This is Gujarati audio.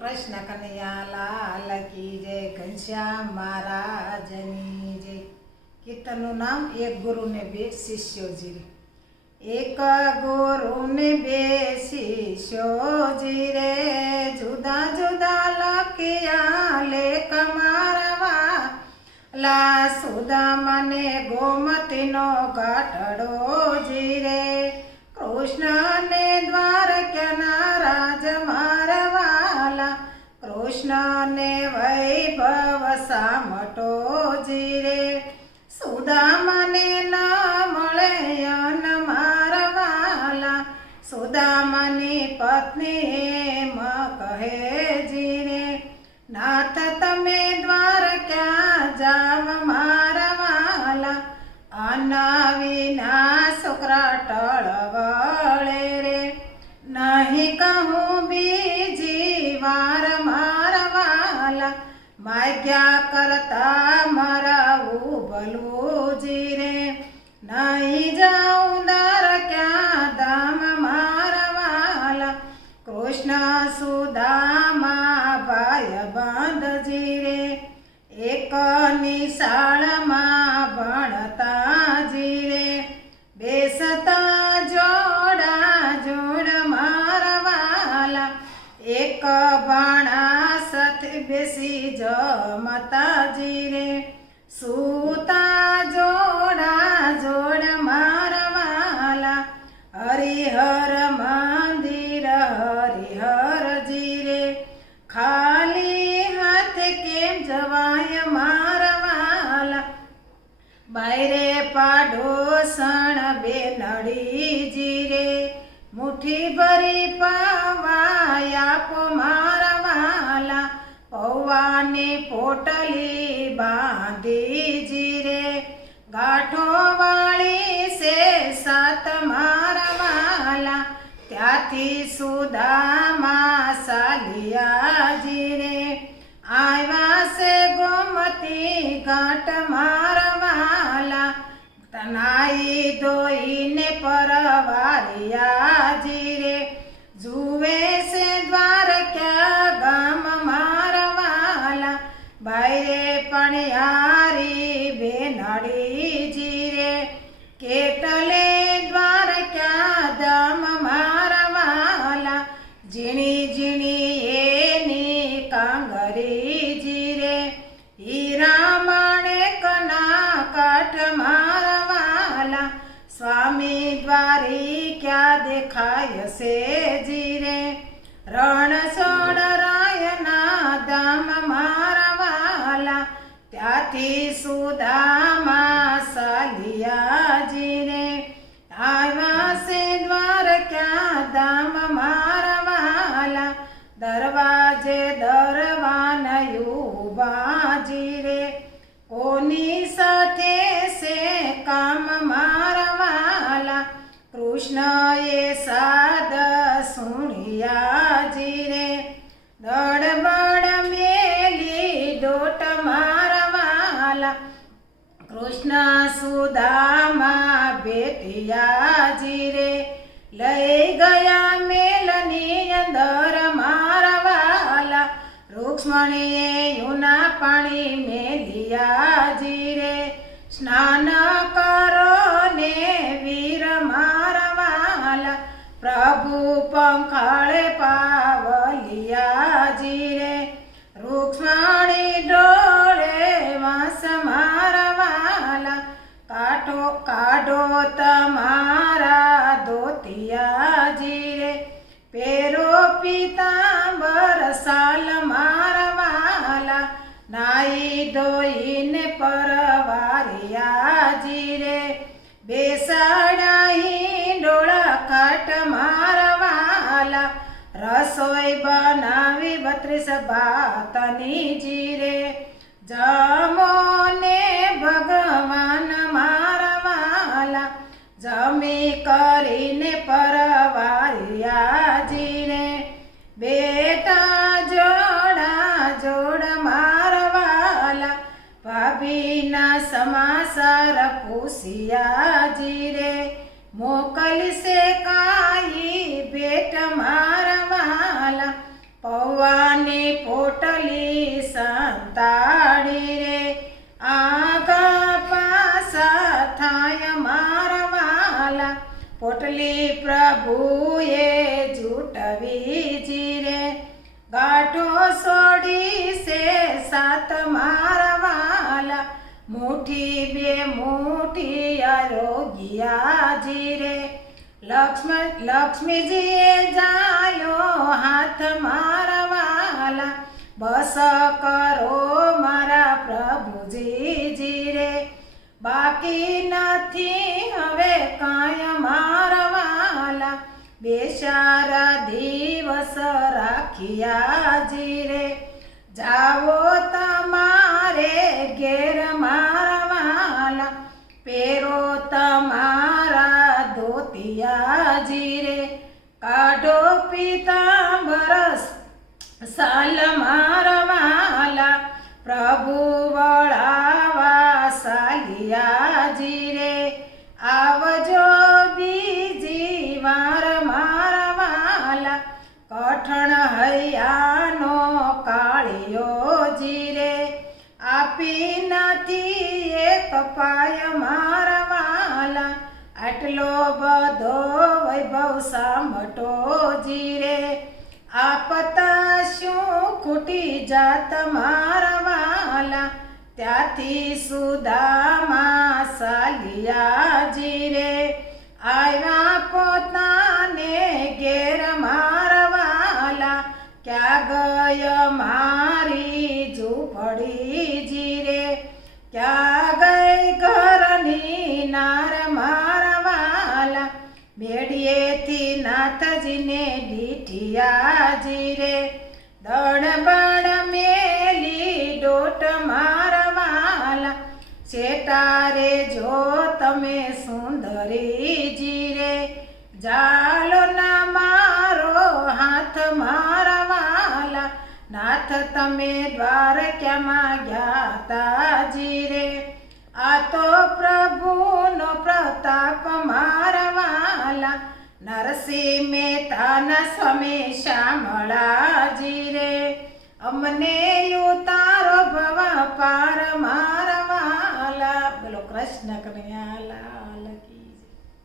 કૃષ્ણ કનૈયા લાલ કી જય, ઘનશ્યામ મહારાજની જય. કીર્તનનું નામ એક ગુરુને બે શિષ્યોજી એક ગુરુને બે શિષ્યો જીરે જુદા જુદા લખ્યા લેખ મારવા. લા સુદામને ગોમતીનો ગાટડો જીરે. કૃષ્ણને રાજ મારવાલા કૃષ્ણને વૈભવ સામટો જીરે. સુદામને ન મળે અન મારવાલા. સુદામની પત્ની એમ કહે જીરે. નાથ, તમે દ્વાર ક્યાં જામ મારવાલા? આના વિના શુક્ર ટળવળે માગ્યા કરતા મરાવું ભલું જીરે નહીં જાઉં દર ક્યાં દામ મારવાલા? કૃષ્ણ સુદામા જમતા જીરે સૂતા જોડા જોડ મારવાલા. હરિહર મંદિર હરિહરજી જીરે. ખાલી હાથ કેમ જવાય મારવાલા? બાયરે પાડોસણ બેનડી જીરે. મુઠ્ઠી ભરી પાવાય આપો મારવાલા પૌવાની પોટલી બાંધી જીરે. ગાંઠો વાળી છે સાત મારવાલા ત્યાંથી સુદામા સાલિયાજી રે આવ્યા છે ગોમતી ઘાટ મારવાલા તનાઈ ધોઈને પરવારિયાજી રે જુએ છે કેટલે દ્વારકા દમ મારવાલા, ઝીણી ઝીણી એની કાંગરી જીરે. હીરા માણેકના કાઠ મારવાલા, સ્વામી દ્વારી ક્યાં દેખાય છે જીરે. રણ સોડરાયના ધામ મારવાલા, ત્યાંથી સુદામા કૃષ્ણએ સાદ સુણિયાજી રે દડબડ મેલી દોટ મારવાલા. કૃષ્ણ સુદામા બેટિયાજી રે લઈ ગયા મેલની અંદર મારવાલા. રૂક્ષ્મણીએ યુના પાણી મેલિયાજી રે સ્નાન પંખાળે પાવલિયા જીરે રૂક્ષ્મણી ડોળે વાસ મારવાલા કાઢો કાઢો તમારા ધોતિયા જીરે પેરો પિતાંબર સાલ મારવાલા નાઈ ધોઈને પરવારિયા જીરે બેસાડાઈ ડોળા કાટ મારવાલા રસોઈ બનાવી બત્રીસ બાતની જીરે. જમો ને ભગવાન મારવાલા જમી કરીને પરવારિયા જીરે. બેટા જોડા જોડ મારવાલા ભાભીના સમાસર પૂસિયા જીરે. મોકલશે કાઈ પ્રભુએ જૂટવી જીરે, ગાંઠો સોડી છે સાત મારવાલા મુઠ્ઠી બે મુઠી આરોગ્યા જીરે. લક્ષ્મ લક્ષ્મીજીએ જાયો હાથ મારવાલા બસ કરો મારા પ્રભુજી જીરે. બાકી નથી બેસારા દિવસ રાખ્યા જીરે. જાવો તમારે ઘેર મારવાલા પેરો તમારા ધોતિયા જીરે. કાઢો પિતાંબરસ સાલ મારવાલા પ્રભુ કઠણ હૈયાનો કાળિયો જીરે આપી નથી એક પાય મારવાલા આટલો બધો વૈભવ સાંભટો જીરે. આપતા શું ખૂટી જાત મારવાલા ત્યાંથી સુદામા સાલિયા જીરે. આવ્યા પોતાને ક્યાં ગય મારી ઝૂંપડી જીરે? ક્યાં ગઈ ઘરની નાર મારવાલા? બેડીએથી નાથજીને દીઠિયા જીરે. દણ બણ મેલી ડોટ મારવાલા? છેટારે જો તમે સુંદરી જીરે જાલો ના મારો હાથ મારવાલા નાથ તમે દ્વારક્યામાં ગયા તાજી રે. આ તો પ્રભુનો પ્રતાપ મારવાલા નરસિંહ મહેતાના સ્વામી શામળાજી રે. અમને ઉતારો ભવા પાર મારવાલા બોલો કૃષ્ણ કનૈયાલા